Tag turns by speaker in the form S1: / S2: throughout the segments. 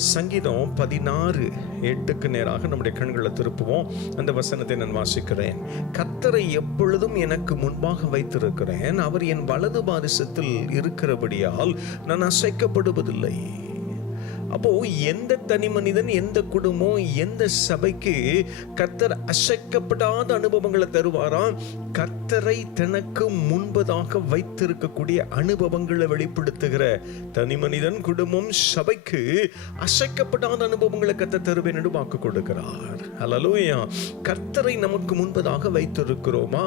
S1: சங்கீதம் பதினாறு எட்டுக்கு நேராக நம்முடைய கண்களை திருப்புவோம். அந்த வசனத்தை நான் வாசிக்கிறேன். கத்தரை எப்பொழுதும் எனக்கு முன்பாக வைத்திருக்கிறேன். அவர் என் வலது பாரிசத்தில் இருக்கிறபடியால் நான் அசைக்கப்படுவதில்லை. அப்போ எந்த தனி மனிதன் எந்த குடும்பம் எந்த சபைக்கு கத்தர் அசைக்கப்படாத அனுபவங்களை தருவாராம். கத்தரை தனக்கு முன்பதாக வைத்திருக்கக்கூடிய அனுபவங்களை வெளிப்படுத்துகிற தனி மனிதன் குடும்பம் சபைக்கு அசைக்கப்படாத அனுபவங்களை கத்த தருவேன் என்று வாக்கு கொடுக்கிறார். அலலூயா கத்தரை நமக்கு முன்பதாக வைத்திருக்கிறோமா?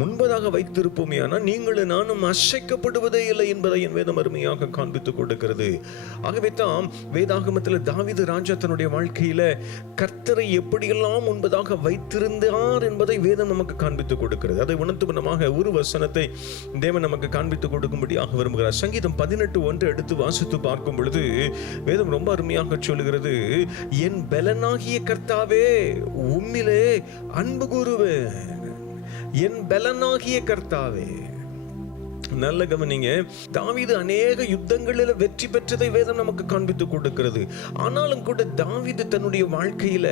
S1: முன்பதாக வைத்திருப்போமே ஆனால் நீங்களும் நானும் அசைக்கப்படுவதே இல்லை என்பதை என் வேதம் அருமையாக காண்பித்துக் கொடுக்கிறது. ஆகவே தான் வேதாகமத்தில் தாவிது ராஜா தன்னுடைய வாழ்க்கையில கர்த்தரை எப்படியெல்லாம் உண்பதாக வைத்திருந்தார் என்பதை வேதம் நமக்கு காண்பித்துக் கொடுக்கிறது. அதை உணர்த்து பண்ணமாக ஒரு வசனத்தை தேவன் நமக்கு காண்பித்துக் கொடுக்கும்படியாக விரும்புகிறார். சங்கீதம் பதினெட்டு ஒன்று எடுத்து வாசித்து பார்க்கும் பொழுது வேதம் ரொம்ப அருமையாக சொல்லுகிறது என் பலனாகிய கர்த்தாவே உம்மிலே அன்பு கூறுவேன். என் பலனாகிய கர்த்தாவே நல்ல கவனிங்க. தாவிது அநேக யுத்தங்களில் வெற்றி பெற்றதை வேதம் நமக்கு காண்பித்து கொடுக்கிறது. ஆனாலும் கூட தாவீது தன்னுடைய வாழ்க்கையில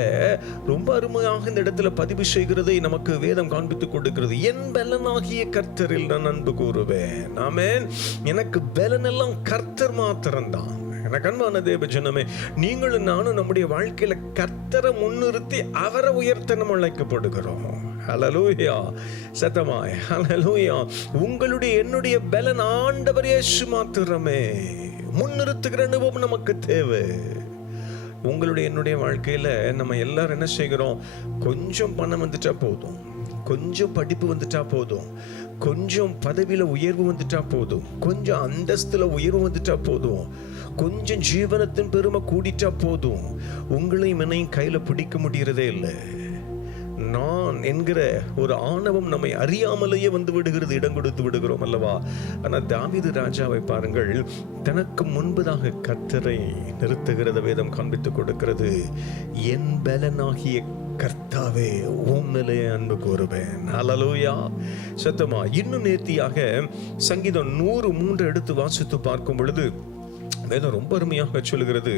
S1: ரொம்ப அருமையாக இந்த இடத்துல பதிவு செய்கிறதை நமக்கு வேதம் காண்பித்து கொடுக்கிறது. என் பலனாகிய கர்த்தரில் நான் அன்பு கூறுவேன். ஆமே எனக்கு பலனெல்லாம் கர்த்தர் மாத்திரம்தான் எனக்கு அன்பான தேவ ஜனமே நீங்களும் நானும் நம்முடைய வாழ்க்கையில கர்த்தரை முன்னிறுத்தி அவரை உயர்த்த நம்ம அழைக்கப்படுகிறோம். ஹலலூயா சத்தமாய் ஹலலூயா உங்களுடைய என்னுடைய பலன் ஆண்டவர் இயேசு மாத்திரமே. முன்னிறுத்துகிற அனுபவம் நமக்கு தேவை. உங்களுடைய என்னுடைய வாழ்க்கையில் நம்ம எல்லாரும் என்ன செய்கிறோம்? கொஞ்சம் பணம் வந்துட்டா போதும். கொஞ்சம் படிப்பு வந்துட்டா போதும். கொஞ்சம் பதவியில் உயர்வு வந்துட்டா போதும். கொஞ்சம் அந்தஸ்தில் உயர்வு வந்துட்டா போதும். கொஞ்சம் ஜீவனத்தின் பெருமை கூடிட்டா போதும். உங்களையும் என்னையும் கையில் பிடிக்க முடிகிறதே இல்லை. நான் என்கிற ஒரு ஆணவம் நம்மை அறியாமலேயே வந்து விடுகிறது இடம் கொடுத்து விடுகிறோம் அல்லவா? ஆனால் தாவிது ராஜாவை பாருங்கள் தனக்கு முன்பதாக கர்த்தரை நிறுத்துகிறத வேதம் காண்பித்து கொடுக்கிறது. என் பலனாகிய கர்த்தாவே உண்மையிலே அன்பு கூறுவேன். அலலூயா சத்தமா இன்னும் நேர்த்தியாக சங்கீதம் நூறு மூன்று எடுத்து வாசித்து பார்க்கும் பொழுது வேதம் ரொம்ப அருமையாக சொல்லுகிறது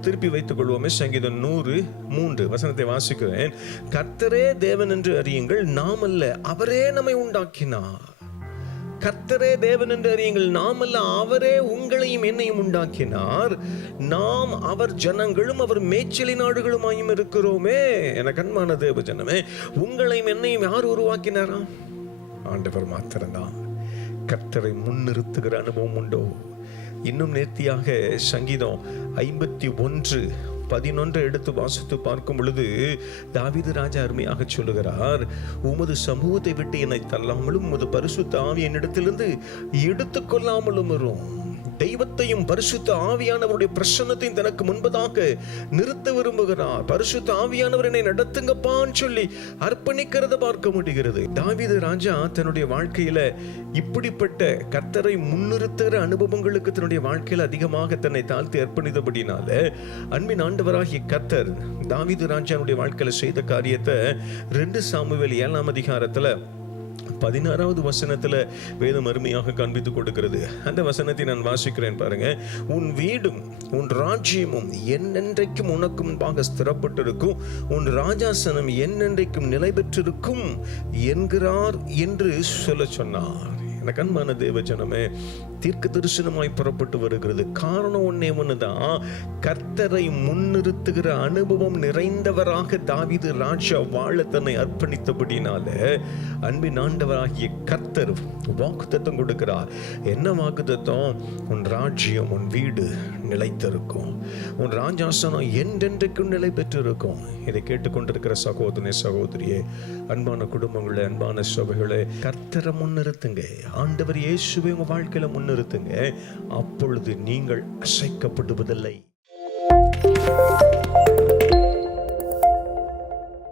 S1: திருப்பி வைத்துக் கொள்வோமே சங்கீதம் நூறு மூன்று வசனத்தை வாசிக்கிறேன். கர்த்தரே தேவன் என்று அறியுங்கள் நாம் அல்ல அவரே நம்மை உண்டாக்கினார். கர்த்தரே தேவன் என்று அறியுங்கள் நாம் அல்ல அவரே உங்களையும் என்னையும் உண்டாக்கினார். நாம் அவர் ஜனங்களும் அவர் மேய்ச்சலி நாடுகளுமாயும் இருக்கிறோமே. என கண்மான தேவ ஜனமே உங்களையும் என்னையும் யார் உருவாக்கினாராம் ஆண்டவர் மாத்திரம்தான். கர்த்தரை முன்னிறுத்துகிற அனுபவம் உண்டோ? இன்னும் நேர்த்தியாக சங்கீதம் ஐம்பத்தி ஒன்று பதினொன்று எடுத்து வாசித்து பார்க்கும் பொழுது தாவிது ராஜா அருமையாக சொல்லுகிறார் உமது சமூகத்தை விட்டு என்னை தள்ளாமலும் உமது பரிசுத்த ஆவி என்னிடத்திலிருந்து எடுத்துக்கொள்ளாமலும் வரும் தெய்வத்தையும் பரிசுத்த ஆவியானவருடைய பிரசன்னத்தையும் தனக்கு முன்பதாக நிறுத்த விரும்புகிறார். பரிசுத்த ஆவியானவர் என்னை நடத்துங்கப்பான்னு சொல்லி அர்ப்பணிக்கிறத பார்க்க முடிகிறது. தாவீது ராஜா தன்னுடைய வாழ்க்கையில இப்படிப்பட்ட கர்த்தரை முன்னிறுத்துகிற அனுபவங்களுக்கு தன்னுடைய வாழ்க்கையில் அதிகமாக தன்னை தாழ்த்தி அர்ப்பணித்தபடினால அன்பின் ஆண்டவராகிய கர்த்தர் தாவிது ராஜாவுடைய வாழ்க்கையில் செய்த காரியத்தை ரெண்டு சாமுவேல் ஏழாம் அதிகாரத்தில் பதினாறாவது வசனத்துல வேதம் அருமையாக காண்பித்து கொடுக்கிறது. அந்த வசனத்தை நான் வாசிக்கிறேன் பாருங்க. உன் வீடும் உன் ராஜ்யமும் என்னென்றைக்கும் உனக்கு முன்பாக ஸ்திரப்பட்டிருக்கும். உன் ராஜாசனம் என்னென்றைக்கும் நிலை பெற்றிருக்கும் என்கிறார் என்று சொல்ல சொன்னார். எனக்கு அன்பான தேவ ஜனமே தீர்க்க தரிசனமாய் புறப்பட்டு வருகிறது. காரணம் ஒன்னே ஒண்ணுதான் கர்த்தரை முன்னிறுத்துகிற அனுபவம் நிறைந்தவராக தாவிது ராஜா வாழ தன்னை அர்ப்பணித்தபடினால அன்பின் ஆண்டவராகிய கர்த்தர் வாக்குத்தத்தம் கொடுக்கிறார். என்ன வாக்குத்தத்தம் உன் ராஜ்யம் உன் வீடு நிலைத்திருக்கும். உன் ராஜாசனம் என்றென்றைக்கும் நிலை பெற்றிருக்கும். இதை கேட்டுக்கொண்டிருக்கிற சகோதரனே சகோதரியே அன்பான குடும்பங்களே அன்பான சபைகளே கர்த்தரை முன்னிறுத்துங்க. ஆண்டவர் இயேசுவை உங்க வாழ்க்கையில முன்னிறுத்துங்க. அப்பொழுது நீங்கள் அசைக்கப்படுவதில்லை.